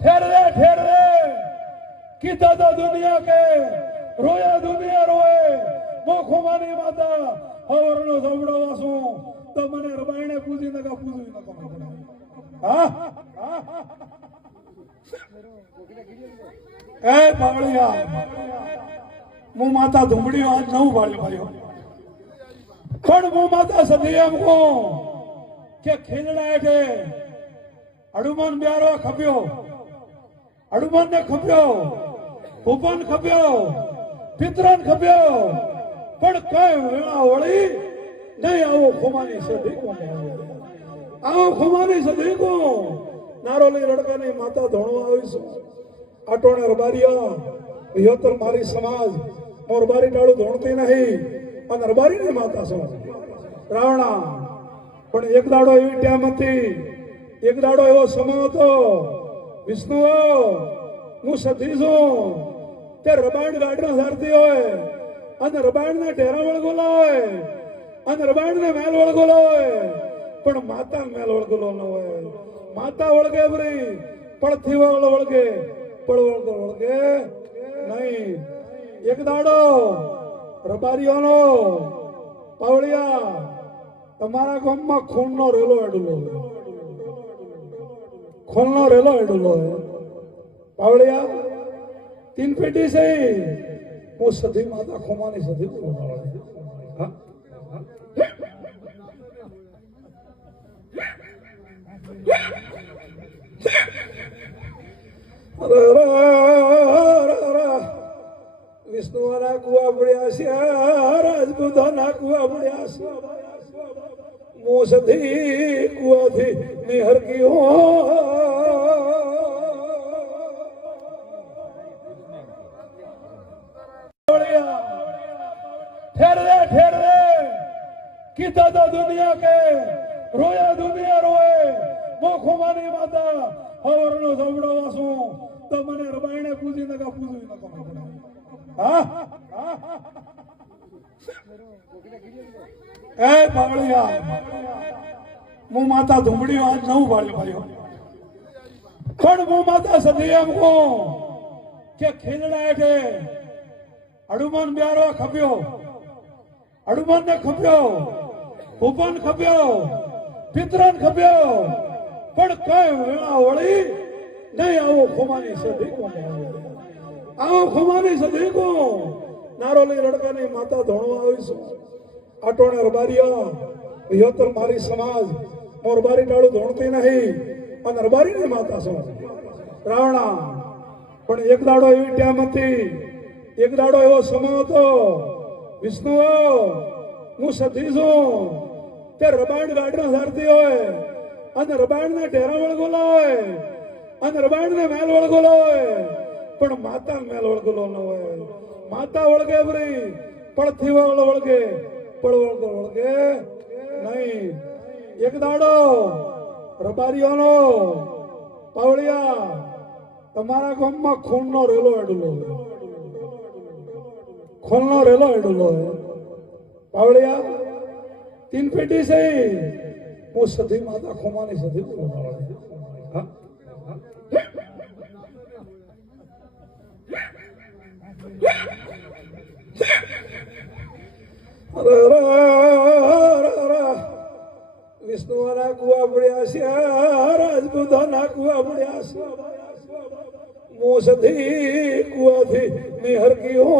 ठहर रे कीता तो दुनिया के रोया दुनिया रोए वो खुमानी माता हवरनो जवड़ो वासू तो मने रबायणे पूजी नका पूजी नका हां ए बावळिया मु माता धुमड़ी आज नव बाळ्यो भाईओ पण मु माता सदियम को के खेलड़ा हेठे हनुमान ब्यारो खप्यो हनुमान ने खप्यो भूपन खप्यो पितरन खप्यो पण कई वेळा वળી नहीं आवो खुमानी सदी को आओ खुमानी सदी को नारोली लड़का ने माता धोणवा आवीसु आटोणे रबारिया योतर मारी समाज मोर बारी डाळू धोणती नहीं अन रबारी ने माता सो रावणा पण एक दाड़ो एवी टेम हती एक दाड़ो एवो समय हतो विष्णु हूँ सती छू ते रबायण गाडरा सारती होय अन रबायण ने ढेरा वळगोला होय अन रबायण ने मेल वळगोला होय पण माता मेल वळगोलो न होय माता वळगे बरी पड़थी वळगे पड़ वळगे नहीं एक दाड़ो रबारीओनो पावड़िया तमारा गाम में खून नो रेलो हेडलो खून नो रेलो हेडलो है पावड़िया 3 पेटी से वो सदी माता खुमानी सदी हाँ विष्णु वाला कुआ बढ़िया राजपूत ना कुआ बढ़िया मोसधी कुआ थी निहर की हो ठहर रे कीता तो दुनिया के रोया दुनिया रोए वो खुमानी माता हवरनो जवड़ो वासू तो मने रबायणे पूजी नका पूजी नका हां ए बावळिया मु माता धुमड़ी आज नव बाळ्यो भाईओ पण मु माता सदियम को के खेलड़ा हेठे हनुमान ब्यारो खप्यो हनुमान ने खप्यो भूपन खप्यो पितरन खप्यो पण कई वेळा वળી नहीं आवो खुमानी सदी को आओ खुमानी सदी को नारोली लड़का ने माता धोणवा आवीसु आटोणे रबारिया योतर मारी समाज मोर बारी डाळू धोणती नहीं अन रबारी ने माता सो रावणा पण एक दाड़ो एवी टेम हती एक दाड़ो एवो समय हतो विष्णु हूँ सती छू ते रबायण गाडरा सारती होय अन रबायण ने ढेरा वळगोला होय अन रबायण ने मेल वळगोला होय पण माता मेल वळगोलो न होय माता वळगे बरी पड़थी वळगे पड़ वळगे नहीं एक दाड़ो रबारीओनो पावड़िया तमारा गाम में खून नो रेलो हेडलो खून नो रेलो हेडलो है पावड़िया 3 पेटी से वो सदी माता खुमानी सदी हाँ विष्णु वाला कुआ बढ़िया राजपूत ना कुआ बढ़िया मोसधी कुआ थी निहर की हो